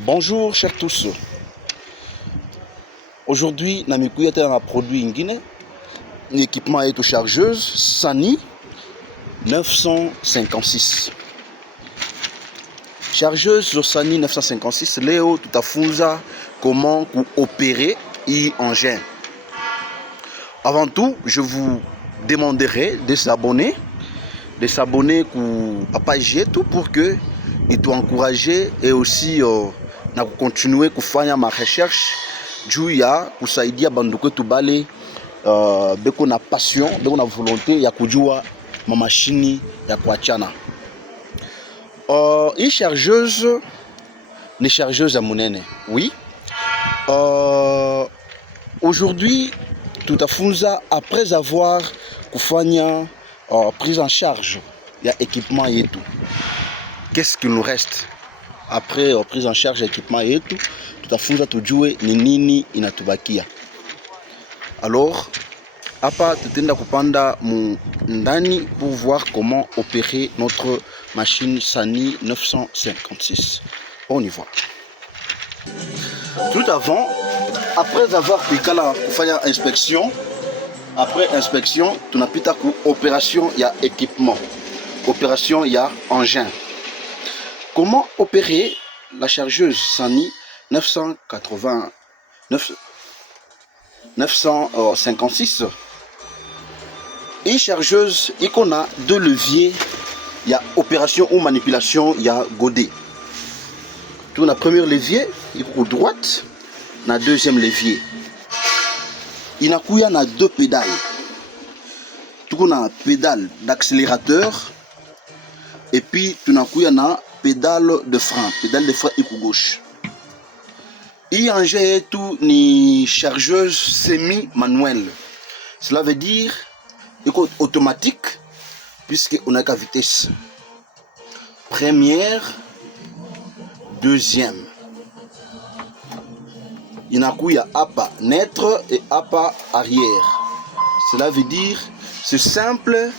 Bonjour chers tous. Aujourd'hui, namikuya tena na produit ingine ni équipement yetu chargeuse Sany 956. Chargeuse Sany 956, leo tutafunza comment opérer hii engin. Avant tout, je vous demanderai de s'abonner ku page yetu pour que itu encourager et aussi na continuer kufanya ma recherche juu ya kusaidia banduku wetu bale beko na passion, beko na volonté ya kujua ma machine ya kuachana. Hii chargeuse ni chargeuse ya munene. Oui. Aujourd'hui tutafunza après avoir kufanya prise en charge ya équipement yetu. Qu'est-ce qu'il nous reste après prise en charge ya équipement yetu? Tutafunza tujue ni nini inatubakia. Alors hapa tutaenda kupanda ndani pour voir comment opérer notre machine Sany 956. On y va. Tout avant, après avoir pikala kufanya inspection, après inspection tunapita ku opération ya équipement, opération ya engin. Comment opérer la chargeuse Sany 956? Et chargeuse, il y a deux leviers. Il y a opération ou manipulation, il y a godé. Tout le premier levier, il est à droite. Le deuxième levier, il y a deux pédales. Tout le a pédale d'accélérateur et puis tout le a pédale de frein gauche. Il engin est tout ni chargeuse semi-manuelle. Cela veut dire automatique puisque on a qu'à vitesse première, deuxième. Il y a APA neutre et APA arrière. Cela veut dire c'est simple.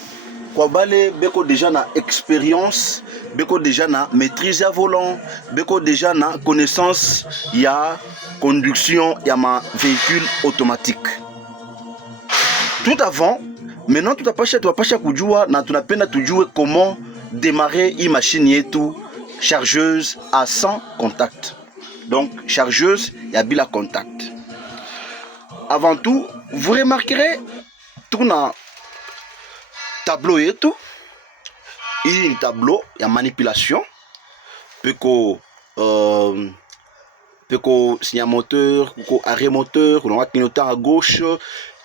Kwa bale beko déjà na expérience, beko déjà na maîtrise à volant, beko déjà na connaissance ya conduction ya ma véhicule automatique. Tout avant, maintenant tu vas pas kujua na tunapenda tujue comment démarrer une machine yetu chargeuse à 100 contact. Donc chargeuse ya bila contact. Avant tout, vous remarquerez tout na tableau et tout. Il y a un tableau, il y a manipulation. Peko signal moteur, arrêt moteur, on a clignotant à gauche,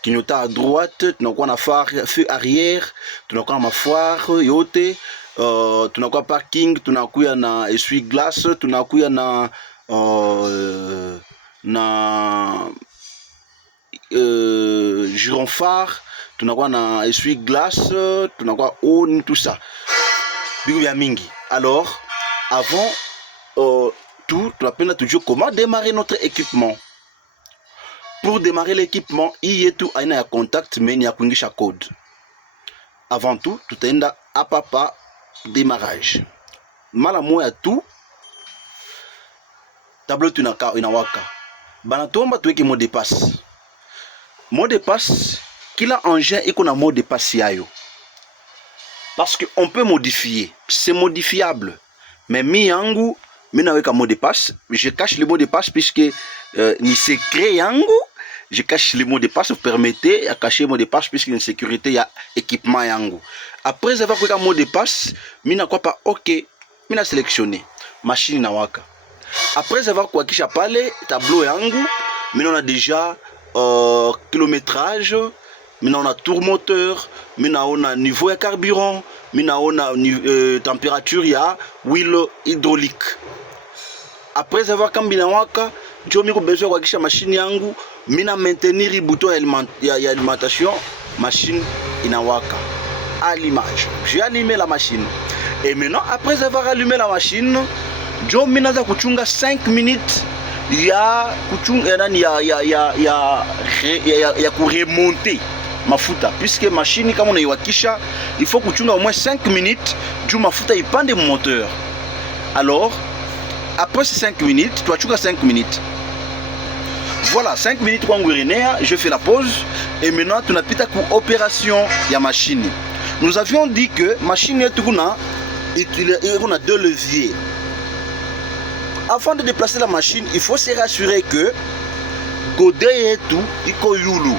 clignotant à droite, on a feu arrière, on a foire, yote, on a parking, on a essuie-glace, on a gyrophare, tunakuwa na essuie-glace, tunakuwa on tout ça. Bigo ya mingi. Alors, avant tout, tunapenda tujue comment démarrer notre équipement. Pour démarrer l'équipement, il y a tout aina ya contact mais ni ya kuingisha code. Avant tout, tutaenda apapa démarrage. Mala moya tout tableau tunaka inawaka. Bana tuomba tuweke mot de passe. Mot de passe, kila engin iko na mot de passe yayo. Parce que on peut modifier, c'est modifiable. Mais mi yangu, mi naweka mot de passe, je cache le mot de passe puisque ni secret yangu, je cache le mot de passe, vous permettez à cacher le mot de passe puisque une sécurité ya équipement yangu. Après avoir fait un mot de passe, mi na quoi pas OK, mi na sélectionné machine na waka. Après avoir quoi kisha pale tableau yangu, mi on a déjà kilométrage. Maintenant on a tour moteur, maintenant on a niveau de carburant, maintenant on a température ya huile hydraulique. Après avoir combina waka, je me besoin kwa kisha machine yangu, mina maintenir le bouton alimentation, machine inawaka. Allumage. J'ai allumé la machine. Et maintenant après avoir allumé la machine, je mina za kuchunga 5 minutes ya kuchunga nani ya kuremonter mafuta puisque machine kama unaiwakisha il faut kuchunga au moins 5 minutes juu mafuta ipande moteur. Alors après ces 5 minutes, tu as 5 minutes. Voilà, 5 minutes kwa Renea, je fais la pause et maintenant tu n'as plus ta opération ya machine. Nous avions dit que machine est on a 2 leviers. Avant de déplacer la machine, il faut se rassurer que godet et tout, il yulu.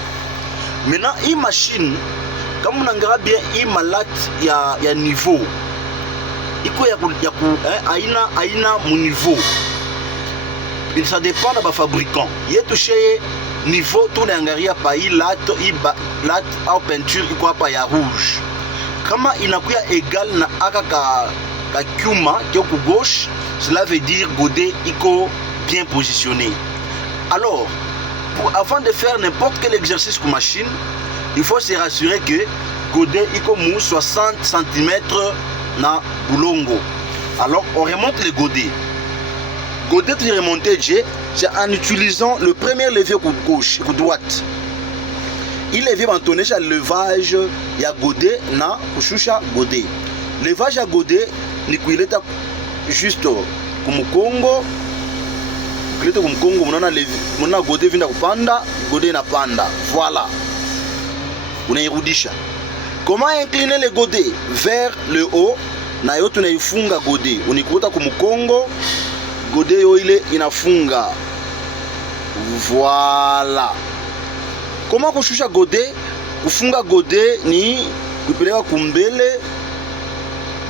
Maintenant, une machine, comme on a bien, il malade, il y a niveau. Il y a mon niveau. Ça dépend de la fabricant. Il y a touché niveau, tout le monde a lat en peinture, il y a rouge. Comment il n'a pas égal na akaka kyuma qui est gauche, cela veut dire godet est bien positionné. Alors, avant de faire n'importe quel exercice comme machine, il faut se rassurer que godet est comme 60 cm na boulongo. Alors, on remonte le godet. Godet de remonter, c'est en utilisant le premier levier gauche ou droite. Il levier mentonné sur le levage ya godet na kushusha godet. Levage ya godet ni kuileta juste comme Congo. Kuileta comme Congo, mona godet vinda kupanda, godet na panda. Voilà. Unairudisha. Comment incliner le godet vers le haut? Na yo tunaifunga godet. Unikuta comme Congo. Godet yo ile inafunga. Voilà. Comment kushusha godet? Kufunga godet ni kupeleka kumbele.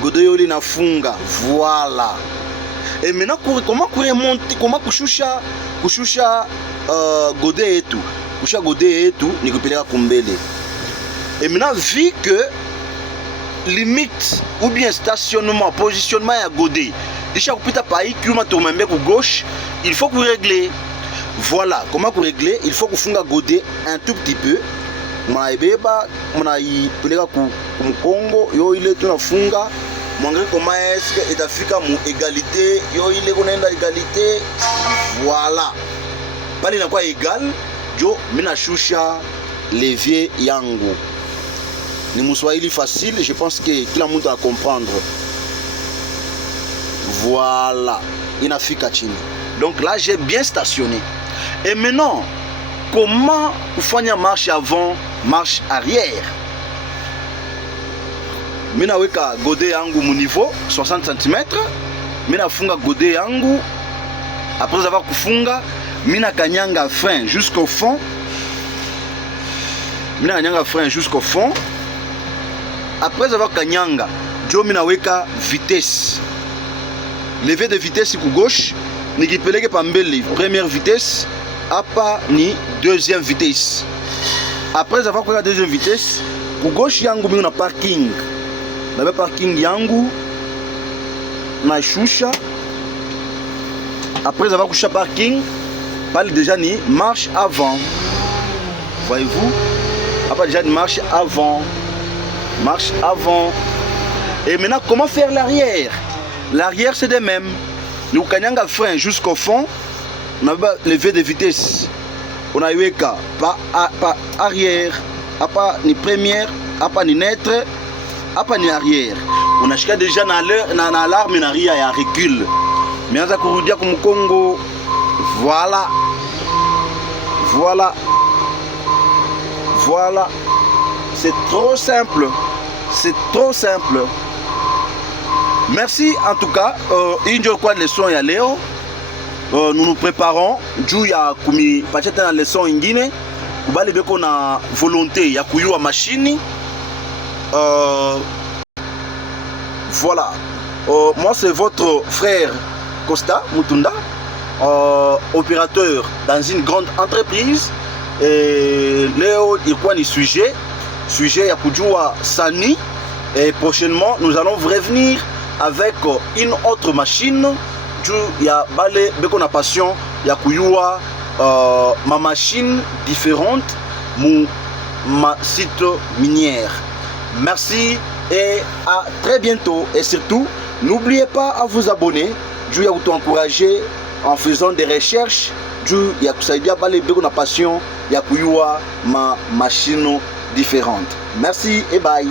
Godet yo ile inafunga. Voilà. Et maintenant comment remonter, comment kushusha godet etu. Kushusha godet etu ni kupeleka kumbele. Et maintenant vu que limite ou bien stationnement, positionnement ya godet, déjà kupita pa ikuma tomembe ku gauche, il faut que vous régler. Voilà, comment vous régler? Il faut que vous funga godet un tout petit peu. Mona ibeba, mona ipeleka ku Congo, yo ile tunafunga. Mwangalie comment est-ce que itafika mu égalité, yo ile kunaenda égalité. Voilà. Pale inakuwa égal, jo mina shusha levier yangu. Ni muswahili facile, je pense que kila mtu va comprendre. Voilà, inafika chini. Donc là, j'ai bien stationné. Et maintenant, comment ufanya marche avant, marche arrière? Mina weka godet yangu mon niveau 60 cm. Mina funga godet yangu. Après avoir kufunga, mina kanyanga frein jusqu'au fond. Mina kanyanga frein jusqu'au fond. Après avoir kanyanga, jo mina weka vitesse. Levé de vitesse ku gauche, ni kipeleke pambele première vitesse, apa ni deuxième vitesse. Après avoir pris la deuxième vitesse, ku gauche yangu mi na parking. Na parking yangu na shusha. Après avoir couché parking, parle déjà ni marche avant. Voyez-vous? Après déjà ni marche avant. Marche avant. Et maintenant, comment faire l'arrière? L'arrière, c'est de même. Nous kanyanga frein jusqu'au fond. On a levé de vitesse. On a eu pas arrière, pas ni première, pas ni netre, pas ni arrière. On a jusqu'à déjà dans l'alarme arrière et à recul. Mais on a courir comme Congo. Voilà. Voilà. Voilà. C'est trop simple. C'est trop simple. Merci en tout cas. Injo kwa leçon ya leo. Nous nous préparons. Juu ya kumi pachete na leçon ingine. Kubali beko na volonté ya kuyua machine. Voilà. Moi c'est votre frère Costa Mutunda, opérateur dans une grande entreprise. Et Léo ilikuwa ni sujet ya kujua sani. Et prochainement nous allons revenir avec une autre machine. Il y a balé beko na passion ya kuyua ma machine différente ma site minière. Merci et à très bientôt. Et surtout n'oubliez pas à vous abonner. Je vais vous encourager en faisant des recherches. Je vais vous aider à balé beko na passion ya kuyua ma machine différente. Merci et bye.